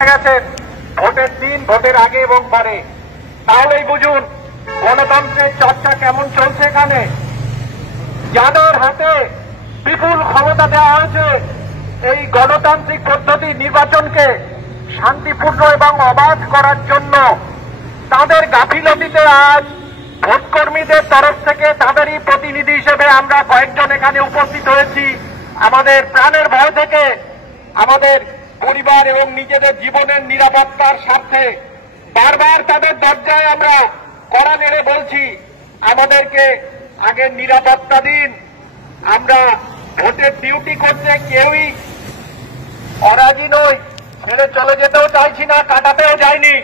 গেছেন ভোটের দিন, ভোটের আগে এবং পরে। তাহলেই বুঝুন গণতন্ত্রের চর্চা কেমন চলছে এখানে। যাদের হাতে বিপুল ক্ষমতা দেওয়া হয়েছে এই গণতান্ত্রিক পদ্ধতি নির্বাচনকে শান্তিপূর্ণ এবং অবাধ করার জন্য, তাদের গাফিলতিতে আজ ভোটকর্মীদের তরফ থেকে তাদেরই প্রতিনিধি হিসেবে আমরা কয়েকজন এখানে উপস্থিত হয়েছি। আমাদের প্রাণের ভয় থেকে, আমাদের পরিবার এবং নিজেদের জীবনের নিরাপত্তার স্বার্থে বারবার তাদের দরজায় আমরা কড়া নেড়ে বলছি, আমাদেরকে আগে নিরাপত্তা দিন। আমরা ভোটের ডিউটি করতে কেউই অরাজি নই, ছেড়ে চলে যেতেও চাইছি না, কাটাতেও যায়নি,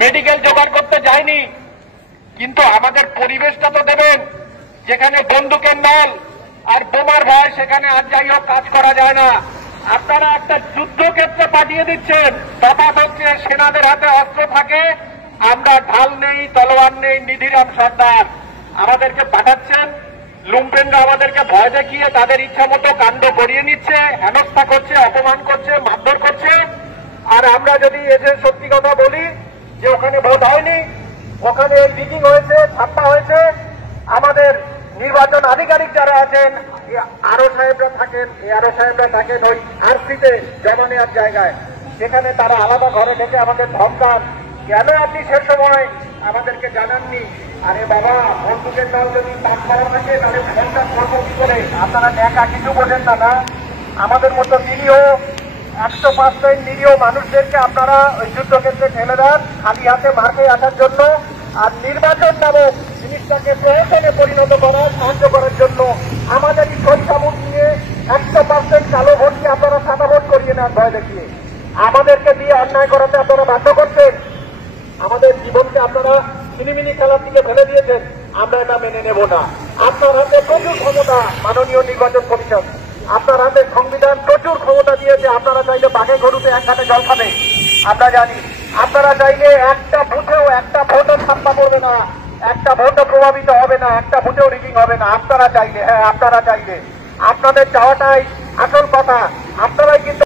মেডিকেল জোগাড় করতে যায়নি। কিন্তু আমাদের পরিবেশটা তো দেবেন, যেখানে বন্দুকের নল আর বোমার ভয়, সেখানে আর যাই হোক কাজ করা যায় না। আপনারা একটা যুদ্ধক্ষেত্রে পাঠিয়ে দিচ্ছেন, তফাৎ হচ্ছে সেনাদের হাতে অস্ত্র থাকে, আমরা ঢাল নেই, তলোয়ার নেই, নিধিরাম সর্দার। আমাদেরকে পাঠাচ্ছেন, লুম্পেনরা আমাদেরকে ভয় দেখিয়ে তাদের ইচ্ছা মতো কাণ্ড করিয়ে নিচ্ছে, হেনস্থা করছে, অপমান করছে, মারধর করছে। আর আমরা যদি এসে সত্যি কথা বলি যে ওখানে ভোট হয়নি, ওখানে রিগিং হয়েছে, ছাপ্পা হয়েছে, আমাদের নির্বাচন আধিকারিক যারা আছেন, আরো সাহেবরা থাকেন, আরো সাহেবরা থাকেন ওই আরসিতে জমা নেওয়ার জায়গায়, সেখানে তারা আলাদা ঘরে ডেকে আমাদের ধমকান, কেন আপনি সে সময় আমাদেরকে জানাননি? আরে বাবা, বন্দুকের নাম যদি তাক করা থাকে তাহলে ফোনটা করবো কি করে? আপনারা একা কিছু বোঝেন না। আমাদের মতো নিরীহ 105 নিরীহ মানুষদেরকে আপনারা ওই যুদ্ধক্ষেত্রে ঠেলে দেন খালি হাতে মার খেয়ে আসার জন্য। আর নির্বাচন নামক জিনিসটাকে প্রহসনে পরিণত করার সাহায্য করার জন্য আমাদেরই সংখ্যামূল নিয়ে 100% কালো ভোটকে আপনারা সাদা ভোট করিয়ে নেন ভয় দেখিয়ে। আমাদেরকে দিয়ে অন্যায় করাতে আপনারা বাধ্য করছেন, আমাদের জীবনকে আপনারা ছিনিমিনি খেলার দিকে ফেলে দিয়েছেন। আমরা এটা মেনে নেব না। আপনার হাতে প্রচুর ক্ষমতা, মাননীয় নির্বাচন কমিশন, আপনার হাতে সংবিধান প্রচুর ক্ষমতা দিয়েছে। আপনারা চাইলে বাঘে গরুতে এক ঘাটে জল খাবে, আমরা জানি। আপনারা চাইলে একটা বুথেও একটা ভোটও ছাপ্পা পড়বে না, একটা ভোটও প্রভাবিত হবে না, একটা ভোটেও রিগিং হবে না। আপনারা চাইলে, হ্যাঁ আপনারা চাইলে, আপনাদের চাওয়াটাই আসল কথা। আপনারাই কিন্তু